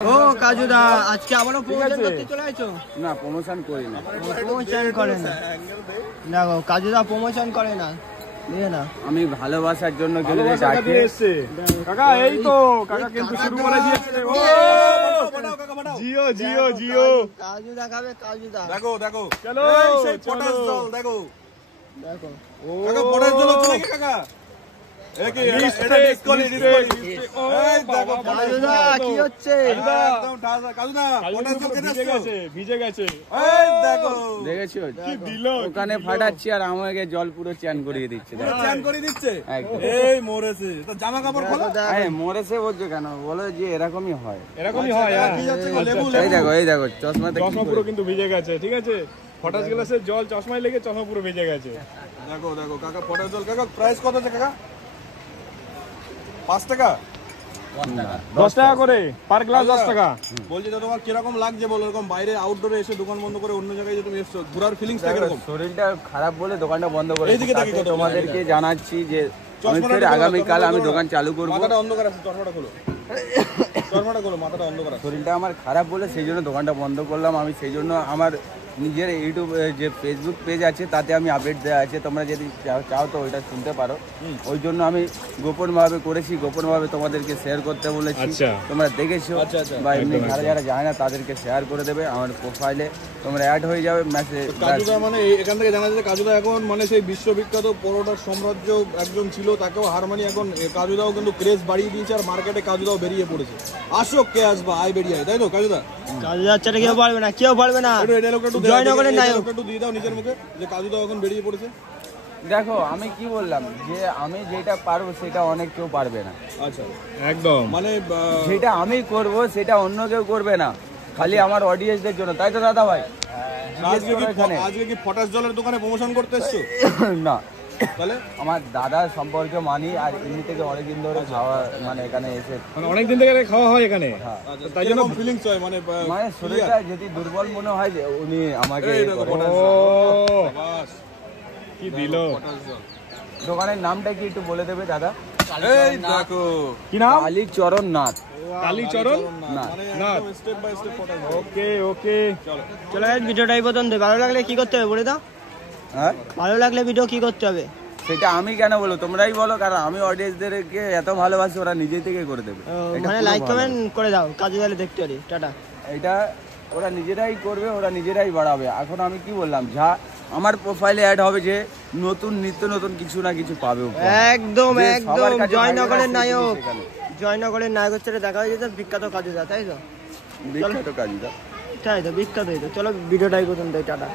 ও কাজুদা আজকে আবারও প্রমোশন করতে চলে আইছো? না প্রমোশন করি না। প্রমোশন করে না, দেখো কাজুদা প্রমোশন করে না, দিয়ে না। আমি ভালোবাসার জন্য গেলে ডাকি এসেছে কাকা, এই তো কাকা কিন্তু শুরু করে দিয়েছে। ও জিও জিও জিও কাজুদা খাবে কাজুদা। দেখো দেখো চলো এই সেই পটাশ জল দেখো দেখো ও কাকা, পটাশ জল হচ্ছে নাকি কাকা? এটা ডিসকলি এই দেখো কাজুদা কি হচ্ছে? একদম ঠাসা কাজুদা, পটাশ জল কেটে ভিজে আসছো? গেছে ভিজে গেছে। এই দেখো দেখেছো কি দিল ওখানে ফাটাচ্ছি আর আমাকে জল পুরো চ্যান করিয়ে দিচ্ছে। পুরো চ্যান করে দিচ্ছে। একদম। এই মরেছে তো, জামা কাপড় খোলো। মরেছে বলছো কেন? বলো যে এরকমই হয়। এরকমই হয়। কি যাচ্ছে গো, লেবু এই লেবু দেখো এই দেখো চশমাতে চশমা পুরো কিন্তু ভিজে গেছে। ঠিক আছে, পটাশ গ্লাসের জল চশমায় লেগে চশমা পুরো ভিজে গেছে। দেখো দেখো কাকা, পটাশ জল কাকা প্রাইস কত আছে কাকা? 5 টাকা 10 টাকা করে পার গ্লাস, 10 টাকা। বলছি তো তোমার কিরকম লাগছে বলো? এরকম বাইরে আউটডোরে এসে দোকান বন্ধ করে অন্য জায়গায় যে তুমি এসছো, ঘোরার ফিলিংসটা কিরকম? শরীরটা খারাপ বলে দোকানটা বন্ধ করে এইদিকে তাকিয়ে তাতে কথা বলো। তোমাদেরকে জানাচ্ছি যে আমি চশমাটা ফের খোলো, আগামীকাল চশমাটা আমি খোলো। দোকান চালু করব। মাথাটা অন্ধকার আছে, চশমাটা খোলো। চশমাটা খোলো, মাথাটা অন্ধকার আছে। শরীরটা আমার খারাপ বলে সেই জন্য দোকানটা বন্ধ করলাম। আমি সেই জন্য আমার নিজের ইউটিউব যে ফেসবুক পেজ আছে তাতে আমি আপডেট দেওয়া আছে, তোমরা যদি চাও তো ওইটা শুনতে পারো। ওই জন্য আমি গোপনভাবে করেছি, গোপনভাবে তোমাদেরকে শেয়ার করতে বলেছি। আচ্ছা। তোমরা দেখেছো আচ্ছা, আচ্ছা। বা এমনি একদম, যারা যারা যায় না তাদেরকে শেয়ার করে দেবে আমার প্রোফাইলে, তোমরা অ্যাড হয়ে যাবে মেসেজ। কাজুদা মানে এখান থেকে জানা যাচ্ছে কাজুদা এখন মানে সেই বিশ্ববিখ্যাত পরোটার সাম্রাজ্য একজন ছিল, তাকেও হার মানি এখন কাজুদাও কিন্তু ক্রেজ বাড়িয়ে দিয়েছে আর মার্কেটে কাজুদাও বেরিয়ে পড়েছে। আসো কে আসবা, আয় বেরিয়ে আয়, তাই তো কাজুদা? কাজুদা ছেড়ে কেউ পারবে না, কেউ পারবে না। একটু এটা লোকটা একটু জয়নগরের নায়ক। একটু দিয়ে দাও নিজের মুখে যে কাজুদাও এখন বেরিয়ে পড়েছে। দেখো আমি কি বললাম যে আমি যেটা পারবো সেটা অনেক কেউ পারবে না। আচ্ছা একদম মানে যেটা আমি করব সেটা অন্য কেউ করবে না, খালি আমার অডিয়েন্সদের জন্য, তাই তো দাদা ভাই? আজকে কি পটাশ জলের দোকানে প্রমোশন করতে এসছো? না, তাহলে আমার দাদা সম্পর্কে মানি আর এমনি থেকে অনেকদিন ধরে খাওয়া, মানে এখানে এসে মানে অনেকদিন থেকে খাওয়া হয় এখানে, তাই জন্য ফিলিংস হয় মানে মানে শরীরটা যদি দুর্বল মনে হয় যে উনি আমাকে এই দেখো, করে। পটাশ ও বাস কি দিল। পটাশ জল। দোকানের নামটা কি একটু বলে দেবে দাদা? এই দেখো কি নাম? কালীচরণ নাথ। কালীচরণ না নাথ। মানে নাথ। একদম স্টেপ বাই স্টেপ পটাশ জল। ওকে ওকে। চলো চলো গাইস, ভিডিওটাই প্রথম দেবে। ভালো লাগলে কি করতে হবে বলে দাও? হ্যাঁ ভালো লাগলে ভিডিও কি করতে হবে? সেটা আমি কেন বলো, তোমরাই বলো, কারণ আমি অডিয়েন্সদেরকে এত ভালোবাসি, ওরা নিজে থেকে করে দেবে। এটা মানে পুরো লাইক ভালো। কমেন্ট করে দাও, কাজে গেলে দেখতে পারি। টাটা। এটা ওরা নিজেরাই করবে, ওরা নিজেরাই বাড়াবে। এখন আমি কি বললাম, যা আমার প্রোফাইলে অ্যাড হবে যে নতুন নিত্য নতুন কিছু না কিছু পাবে উপহার। একদম যে সবার একদম কাছে জয়নগরের ভাইরাল নায়ক, সেখানে। জয়নগরের নায়ক হচ্ছে দেখা হয়ে যেত বিখ্যাত কাজুদা, তাই তো? বিখ্যাত কাজটা তাই তো বিখ্যাত হইতো। চলো ভিডিওটাই প্রথম দেয়। টাটা।